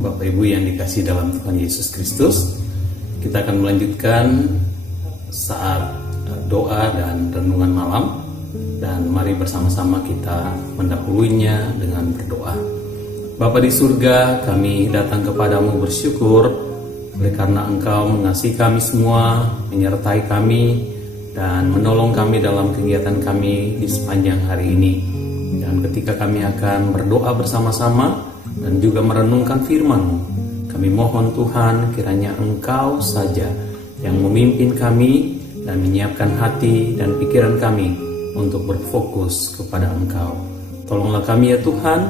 Bapak Ibu yang dikasihi dalam Tuhan Yesus Kristus, kita akan melanjutkan saat doa dan renungan malam, dan mari bersama-sama kita mendahuluinya dengan berdoa. Bapa di surga, kami datang kepadamu bersyukur oleh karena Engkau mengasihi kami semua, menyertai kami dan menolong kami dalam kegiatan kami di sepanjang hari ini. Dan ketika kami akan berdoa bersama-sama dan juga merenungkan firman-Mu, kami mohon Tuhan kiranya Engkau saja yang memimpin kami dan menyiapkan hati dan pikiran kami untuk berfokus kepada Engkau. Tolonglah kami ya Tuhan,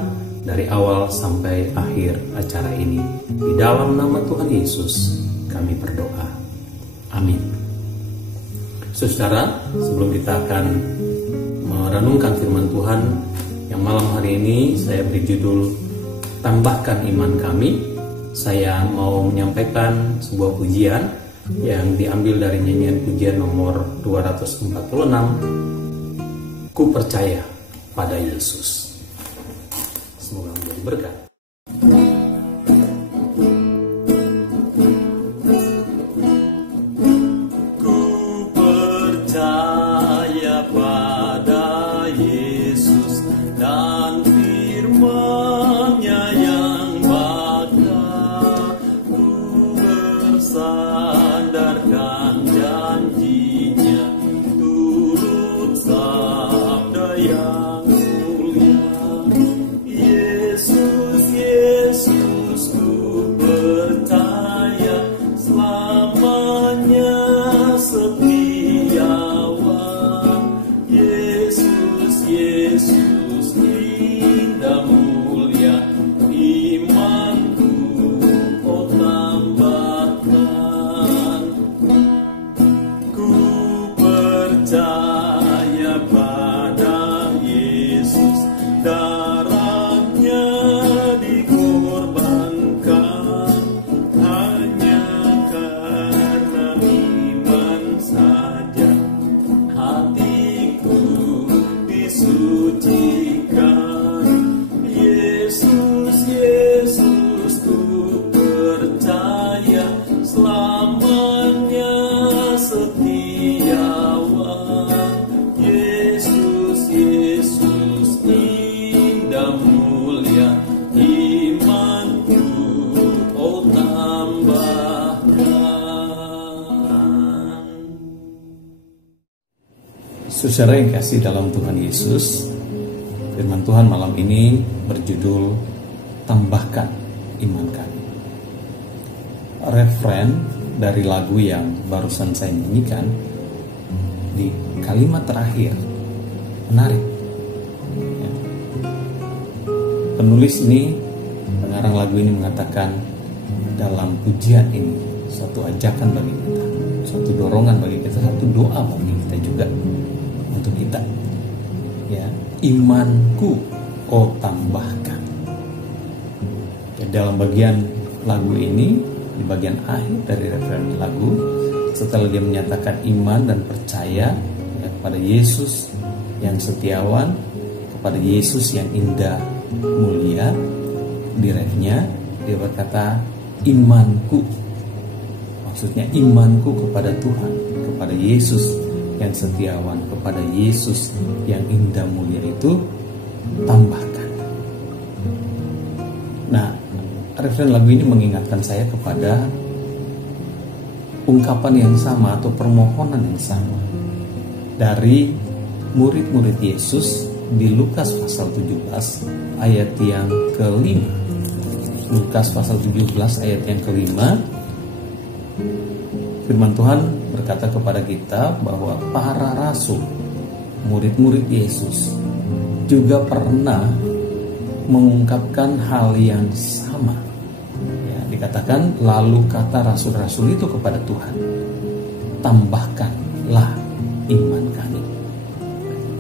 dari awal sampai akhir acara ini. Di dalam nama Tuhan Yesus kami berdoa. Amin. Saudara, sebelum kita akan merenungkan firman Tuhan yang malam hari ini saya beri judul Tambahkan Iman Kami, saya mau menyampaikan sebuah pujian yang diambil dari nyanyian pujian nomor 246, Ku Percaya Pada Yesus. Semoga menjadi berkat. Saudara yang kasih dalam Tuhan Yesus, firman Tuhan malam ini berjudul Tambahkan Iman Kami. Refren dari lagu yang barusan saya nyanyikan di kalimat terakhir menarik. Penulis ini, pengarang lagu ini mengatakan dalam pujian ini suatu ajakan bagi kita, suatu dorongan bagi kita, satu doa bagi kita juga. Untuk kita, ya, imanku kau tambahkan. Ya, dalam bagian lagu ini, di bagian akhir dari referen lagu, setelah dia menyatakan iman dan percaya ya, kepada Yesus yang setiawan, kepada Yesus yang indah mulia, di refnya dia berkata imanku, maksudnya imanku kepada Tuhan, kepada Yesus yang setiawan, kepada Yesus yang indah mulia itu tambahkan. Nah, referen lagu ini mengingatkan saya kepada ungkapan yang sama atau permohonan yang sama dari murid-murid Yesus di Lukas pasal 17 ayat yang ke-5. Lukas pasal 17 ayat yang ke-5, firman Tuhan berkata kepada kita bahwa para rasul, murid-murid Yesus juga pernah mengungkapkan hal yang sama. Ya, dikatakan lalu kata rasul-rasul itu kepada Tuhan, tambahkanlah iman kami.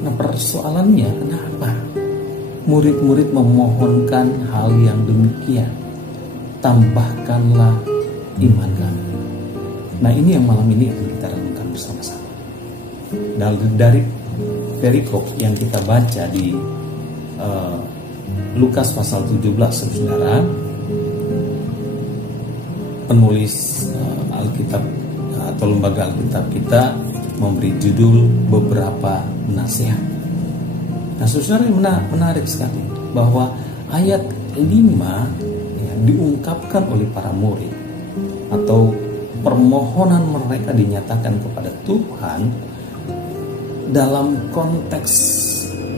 Nah, persoalannya kenapa murid-murid memohonkan hal yang demikian? Tambahkanlah iman kami. Nah, ini yang malam ini akan kita renungkan bersama-sama. Dari perikop yang kita baca di Lukas pasal 17, saudara, penulis Alkitab atau lembaga Alkitab kita memberi judul beberapa nasihat. Nah, saudara, menarik sekali bahwa ayat 5 ya, diungkapkan oleh para murid atau permohonan mereka dinyatakan kepada Tuhan dalam konteks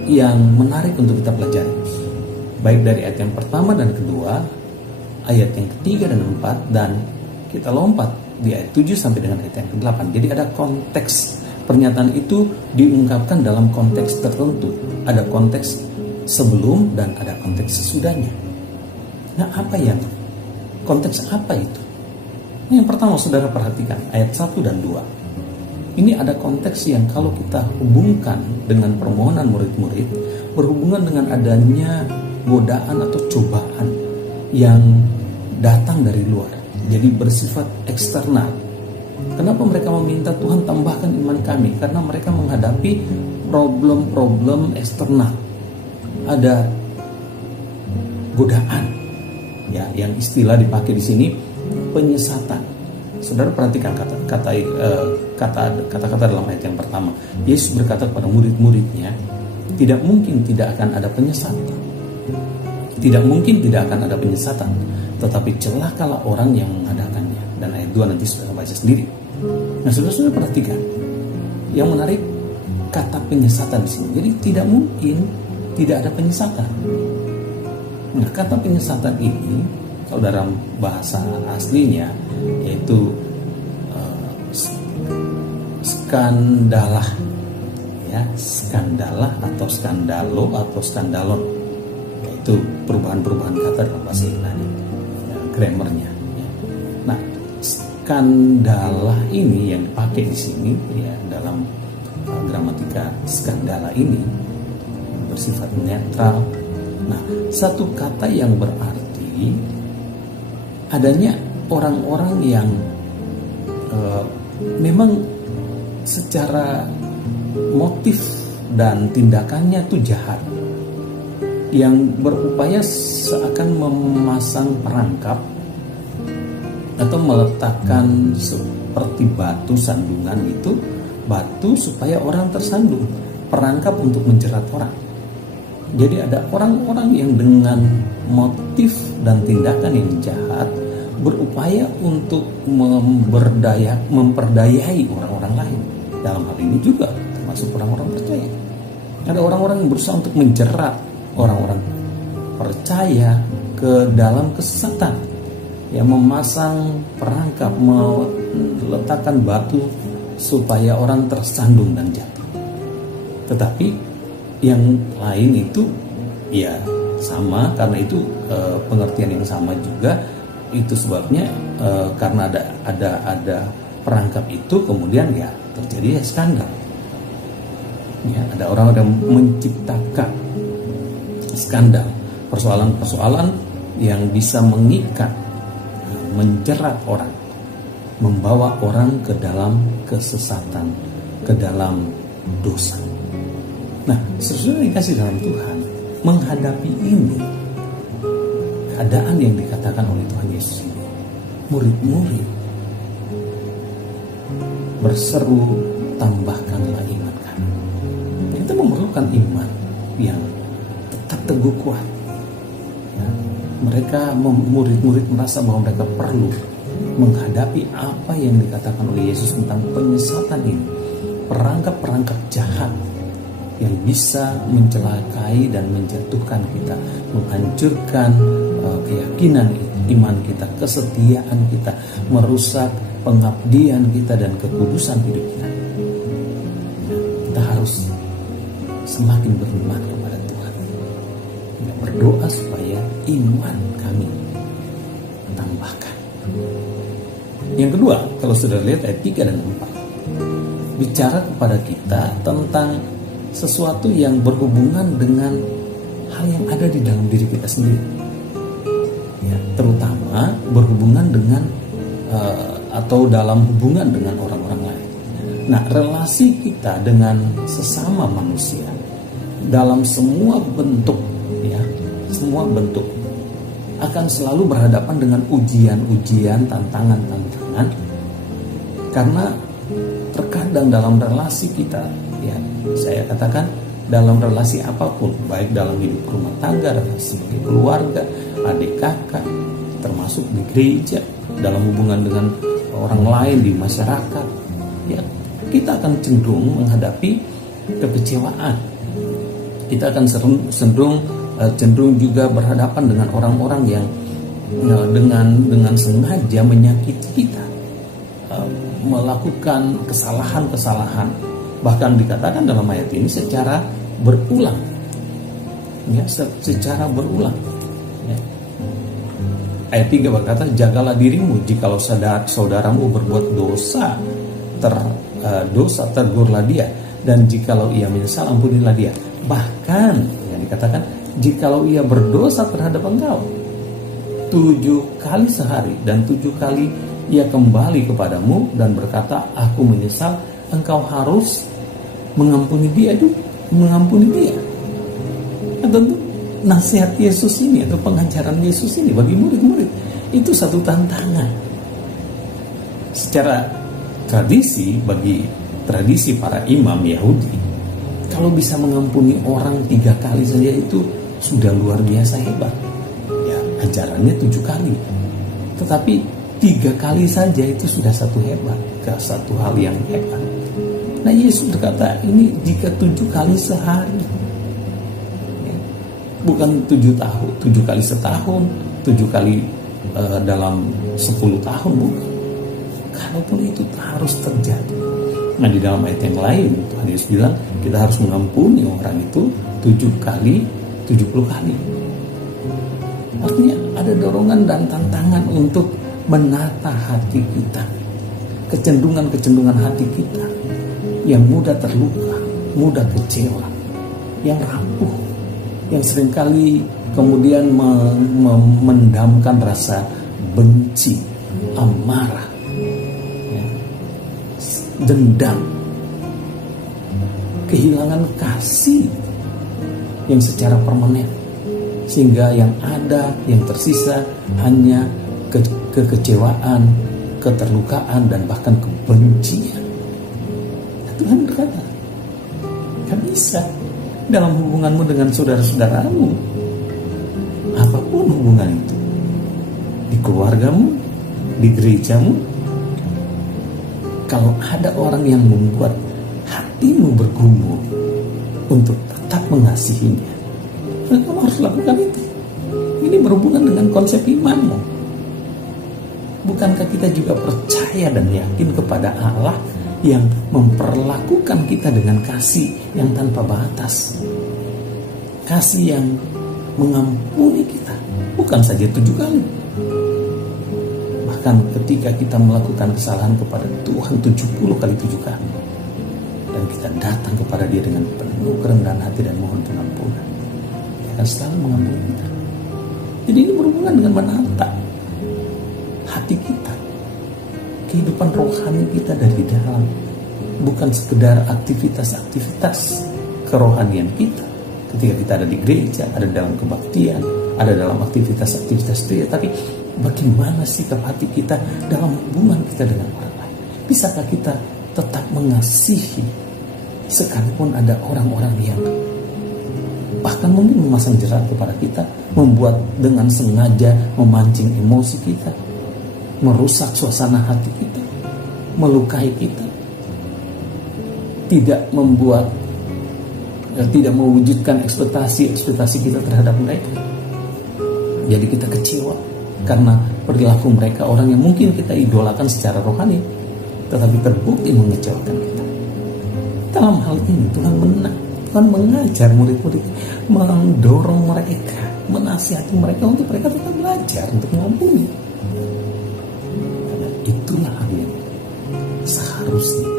yang menarik untuk kita pelajari, baik dari ayat yang pertama dan kedua, ayat yang ketiga dan keempat, dan kita lompat di ayat 7 sampai dengan ayat yang ke-8. Jadi ada konteks pernyataan itu diungkapkan dalam konteks tertentu. Ada konteks sebelum dan ada konteks sesudahnya. Nah, konteks apa itu? Yang pertama, saudara perhatikan ayat 1 dan 2. Ini ada konteks yang kalau kita hubungkan dengan permohonan murid-murid, berhubungan dengan adanya godaan atau cobaan yang datang dari luar. Jadi bersifat eksternal. Kenapa mereka meminta Tuhan tambahkan iman kami? Karena mereka menghadapi problem-problem eksternal. Ada godaan, ya, yang istilah dipakai di sini penyesatan. Saudara perhatikan kata-kata dalam ayat yang pertama. Yesus berkata kepada murid-muridnya, tidak mungkin tidak akan ada penyesatan. Tidak mungkin tidak akan ada penyesatan, tetapi celakalah orang yang mengadakannya. Dan ayat 2 nanti sudah baca sendiri. Nah, saudara perhatikan. Yang menarik kata penyesatan di sini. Jadi tidak mungkin tidak ada penyesatan. Nah, kata penyesatan ini kalau dalam bahasa aslinya yaitu skandalah, ya, skandalah atau skandalo atau skandalon, yaitu perubahan-perubahan kata dalam bahasa Yunani, ya, grammarnya. Ya. Nah, skandalah ini yang dipakai di sini, ya, dalam gramatika skandala ini bersifat netral. Nah, satu kata yang berarti adanya orang-orang yang memang secara motif dan tindakannya itu jahat, yang berupaya seakan memasang perangkap atau meletakkan seperti batu sandungan itu, batu supaya orang tersandung, perangkap untuk menjerat orang. Jadi ada orang-orang yang dengan motif dan tindakan yang jahat berupaya untuk memperdayai orang-orang lain. Dalam hal ini juga termasuk orang-orang percaya. Ada orang-orang yang berusaha untuk menjerat orang-orang percaya ke dalam kesesatan, yang memasang perangkap, meletakkan batu supaya orang tersandung dan jatuh. Tetapi yang lain itu ya sama, karena itu pengertian yang sama juga. Itu sebabnya karena ada perangkap itu, kemudian ya terjadi skandal. Ya, ada orang yang menciptakan skandal, persoalan-persoalan yang bisa mengikat, menjerat orang, membawa orang ke dalam kesesatan, ke dalam dosa. Nah, sesuai dikasih dalam Tuhan, menghadapi ini, keadaan yang dikatakan oleh Tuhan Yesus ini, murid-murid berseru, tambahkanlah iman kami. Kita memerlukan iman yang tetap teguh kuat. Ya, mereka murid-murid merasa bahwa mereka perlu menghadapi apa yang dikatakan oleh Yesus tentang penyesatan ini, perangkap-perangkap jahat yang bisa mencelakai dan menjatuhkan kita, menghancurkan keyakinan iman kita, kesetiaan kita, merusak pengabdian kita dan kekudusan hidup kita. Kita harus semakin beriman kepada Tuhan. Berdoa supaya iman kami tambahkan. Yang kedua, kalau sudah lihat ayat 3 dan 4, bicara kepada kita tentang sesuatu yang berhubungan dengan hal yang ada di dalam diri kita sendiri, ya, terutama berhubungan dengan atau dalam hubungan dengan orang-orang lain. Nah, relasi kita dengan sesama manusia dalam semua bentuk semua bentuk akan selalu berhadapan dengan ujian-ujian, tantangan-tantangan. Karena terkadang dalam relasi kita, ya saya katakan dalam relasi apapun, baik dalam hidup rumah tangga, relasi sebagai keluarga, adik kakak, termasuk di gereja, dalam hubungan dengan orang lain di masyarakat, ya kita akan cenderung menghadapi kekecewaan. Kita akan cenderung juga berhadapan dengan orang-orang yang dengan sengaja menyakiti kita, melakukan kesalahan-kesalahan, bahkan dikatakan dalam ayat ini secara berulang, ya, secara berulang. Ya. Ayat 3 berkata, jagalah dirimu jikalau saudaramu berbuat dosa, tegurlah dia, dan jikalau ia menyesal, ampunilah dia. Bahkan yang dikatakan, jikalau ia berdosa terhadap engkau 7 kali sehari dan 7 kali ia kembali kepadamu dan berkata, aku menyesal, engkau harus mengampuni dia. Nah, tentu nasihat Yesus ini atau pengajaran Yesus ini bagi murid-murid itu satu tantangan. Secara tradisi, bagi tradisi para imam Yahudi, kalau bisa mengampuni orang 3 kali saja itu sudah luar biasa hebat. Ya, ajarannya 7 kali. Tetapi 3 kali saja itu sudah satu hal yang hebat. Nah, Yesus berkata ini jika 7 kali sehari, ya, bukan 7 kali setahun, 7 kali dalam 10 tahun, bukan. Kalaupun itu harus terjadi. Nah, di dalam ayat yang lain Tuhan Yesus bilang kita harus mengampuni orang itu 7 kali 70 kali. Artinya ada dorongan dan tantangan untuk menata hati kita, kecenderungan hati kita yang mudah terluka, mudah kecewa, yang rapuh, yang seringkali kemudian mendamkan rasa benci, amarah, ya, dendam, kehilangan kasih yang secara permanen, sehingga yang ada, yang tersisa hanya kekecewaan, keterlukaan, dan bahkan kebencian. Tuhan berkata, gak bisa dalam hubunganmu dengan saudara-saudaramu, apapun hubungan itu, di keluargamu, di gerejamu, kalau ada orang yang membuat hatimu bergumul untuk tetap mengasihinya, kamu harus lakukan itu. Ini berhubungan dengan konsep imanmu. Bukankah kita juga percaya dan yakin kepada Allah yang memperlakukan kita dengan kasih yang tanpa batas, kasih yang mengampuni kita, bukan saja 7 kali, bahkan ketika kita melakukan kesalahan kepada Tuhan 70 kali 7 kali, dan kita datang kepada Dia dengan penuh kerendahan hati dan mohon pengampunan, Dia akan selalu mengampuni kita. Jadi ini berhubungan dengan menata hati kita, kehidupan rohani kita dari dalam, bukan sekedar aktivitas-aktivitas kerohanian kita ketika kita ada di gereja, ada dalam kebaktian, ada dalam aktivitas-aktivitas itu, tapi bagaimana sikap hati kita dalam hubungan kita dengan orang lain. Bisakah kita tetap mengasihi sekalipun ada orang-orang yang bahkan mungkin memasang jerat kepada kita, membuat dengan sengaja memancing emosi kita, merusak suasana hati kita, melukai kita, tidak mewujudkan ekspektasi kita terhadap mereka. Jadi kita kecewa karena perilaku mereka, orang yang mungkin kita idolakan secara rohani, tetapi terbukti mengecewakan kita. Dalam hal ini Tuhan menang. Tuhan mengajar murid-murid, mendorong mereka, menasihati mereka untuk mereka tetap belajar untuk mengampuni. Karena itulah hal yang seharusnya.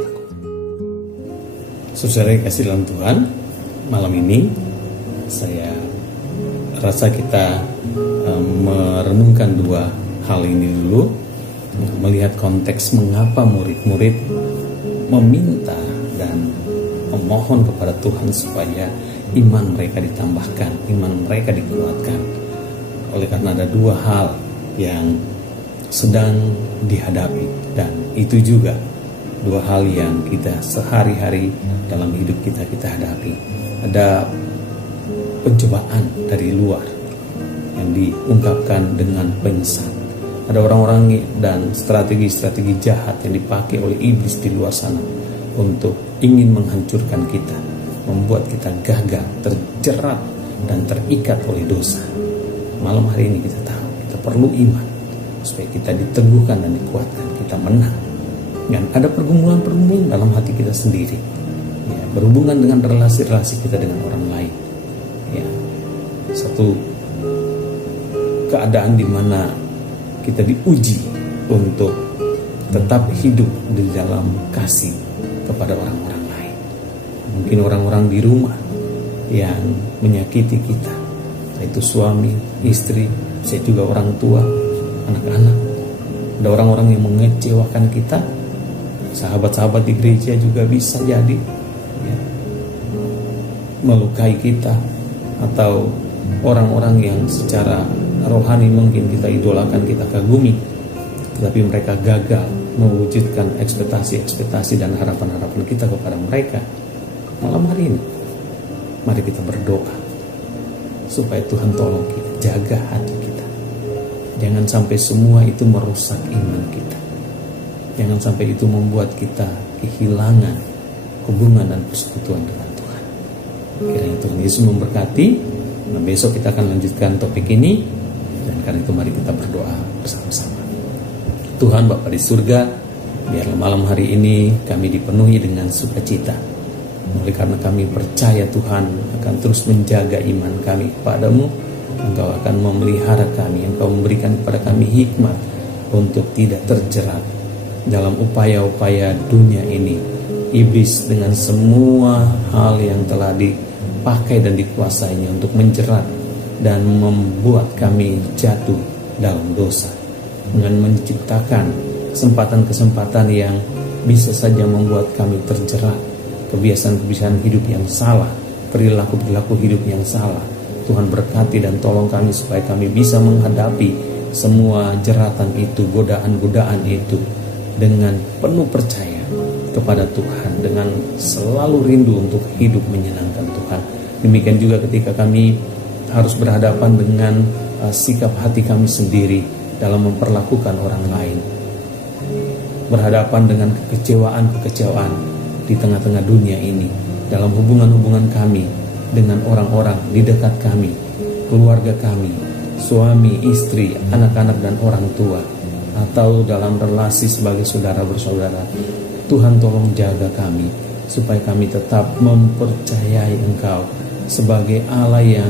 Saudara yang kasih dalam Tuhan, malam ini saya rasa kita merenungkan 2 hal ini dulu, melihat konteks mengapa murid-murid meminta dan memohon kepada Tuhan supaya iman mereka ditambahkan, iman mereka dikuatkan. Oleh karena ada dua hal yang sedang dihadapi, dan itu juga dua hal yang kita sehari-hari dalam hidup kita hadapi. Ada pencobaan dari luar yang diungkapkan dengan penyesat. Ada orang-orang dan strategi-strategi jahat yang dipakai oleh iblis di luar sana untuk ingin menghancurkan kita, membuat kita gagal, terjerat dan terikat oleh dosa. Malam hari ini kita tahu kita perlu iman supaya kita diteguhkan dan dikuatkan, kita menang. Dan ada pergumulan-pergumulan dalam hati kita sendiri, ya, berhubungan dengan relasi-relasi kita dengan orang lain. Ya, satu keadaan di mana kita diuji untuk tetap hidup di dalam kasih kepada orang-orang lain. Mungkin orang-orang di rumah yang menyakiti kita, yaitu suami, istri, saya juga orang tua, anak-anak. Ada orang-orang yang mengecewakan kita, sahabat-sahabat di gereja juga bisa jadi, ya, melukai kita, atau orang-orang yang secara rohani mungkin kita idolakan, kita kagumi, tetapi mereka gagal mewujudkan ekspektasi dan harapan-harapan kita kepada mereka. Malam hari ini mari kita berdoa supaya Tuhan tolong kita, jaga hati kita. Jangan sampai semua itu merusak iman kita. Jangan sampai itu membuat kita kehilangan hubungan dan persekutuan dengan Tuhan. Kiranya Tuhan Yesus memberkati. Nah, besok kita akan lanjutkan topik ini, dan karena itu mari kita berdoa bersama-sama. Tuhan Bapa di surga, biarlah malam hari ini kami dipenuhi dengan sukacita. Oleh karena kami percaya Tuhan akan terus menjaga iman kami kepadamu. Engkau akan memelihara kami, Engkau memberikan kepada kami hikmat untuk tidak terjerat dalam upaya-upaya dunia ini. Iblis dengan semua hal yang telah dipakai dan dikuasainya untuk menjerat dan membuat kami jatuh dalam dosa, dengan menciptakan kesempatan-kesempatan yang bisa saja membuat kami terjerat, kebiasaan-kebiasaan hidup yang salah, perilaku-perilaku hidup yang salah. Tuhan berkati dan tolong kami supaya kami bisa menghadapi semua jeratan itu, godaan-godaan itu dengan penuh percaya kepada Tuhan, dengan selalu rindu untuk hidup menyenangkan Tuhan. Demikian juga ketika kami harus berhadapan dengan sikap hati kami sendiri dalam memperlakukan orang lain, berhadapan dengan kekecewaan di tengah-tengah dunia ini, dalam hubungan-hubungan kami dengan orang-orang di dekat kami, keluarga kami, suami, istri, anak-anak dan orang tua, atau dalam relasi sebagai saudara bersaudara. Tuhan tolong jaga kami supaya kami tetap mempercayai Engkau sebagai Allah yang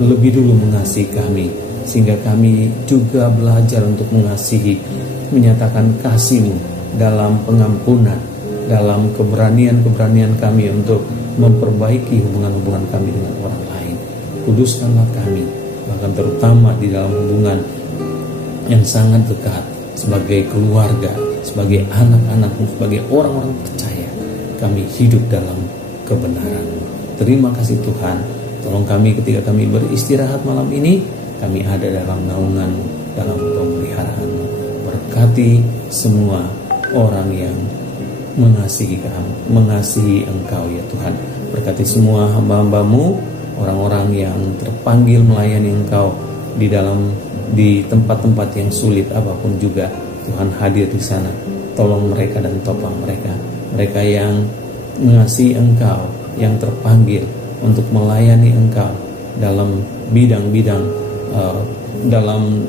lebih dulu mengasihi kami, sehingga kami juga belajar untuk mengasihi, menyatakan kasih-Mu dalam pengampunan, dalam keberanian-keberanian kami untuk memperbaiki hubungan-hubungan kami dengan orang lain. Kuduskanlah kami, bahkan terutama di dalam hubungan yang sangat dekat, sebagai keluarga, sebagai anak-anak-Mu, sebagai orang-orang percaya, kami hidup dalam kebenaran-Mu. Terima kasih Tuhan. Tolong kami ketika kami beristirahat malam ini, kami ada dalam naungan-Mu, dalam pemeliharaan-Mu. Berkati semua orang yang mengasihi Engkau ya Tuhan. Berkati semua hamba-hamba-Mu, orang-orang yang terpanggil melayani Engkau di tempat-tempat yang sulit apapun juga. Tuhan hadir di sana. Tolong mereka dan topang mereka. Mereka yang mengasihi Engkau, yang terpanggil untuk melayani Engkau dalam bidang-bidang dalam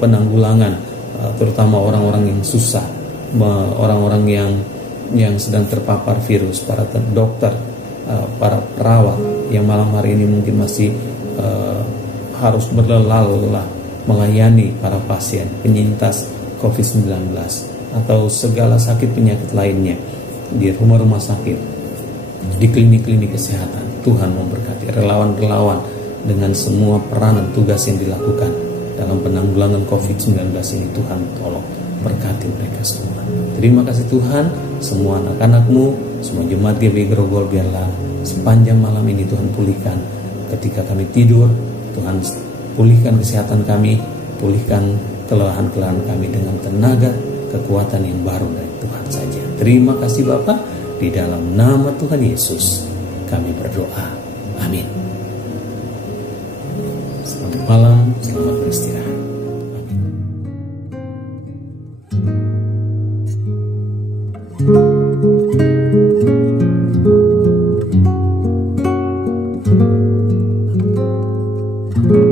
penanggulangan, terutama orang-orang yang susah, orang-orang yang sedang terpapar virus, para dokter, para perawat yang malam hari ini mungkin masih harus berlelah-lelah melayani para pasien penyintas COVID-19 atau segala sakit penyakit lainnya di rumah-rumah sakit, di klinik-klinik kesehatan. Tuhan memberkati relawan-relawan dengan semua peranan tugas yang dilakukan dalam penanggulangan COVID-19 ini. Tuhan tolong berkati mereka semua. Terima kasih Tuhan. Semua anak-anak-Mu Semua jemaat GBI Grogol biarlah sepanjang malam ini Tuhan pulihkan. Ketika kami tidur, Tuhan pulihkan kesehatan kami, pulihkan kelelahan-kelelahan kami dengan tenaga, kekuatan yang baru dari Tuhan saja. Terima kasih Bapa, di dalam nama Tuhan Yesus kami berdoa. Amin. Selamat malam, selamat beristirahat. Amin.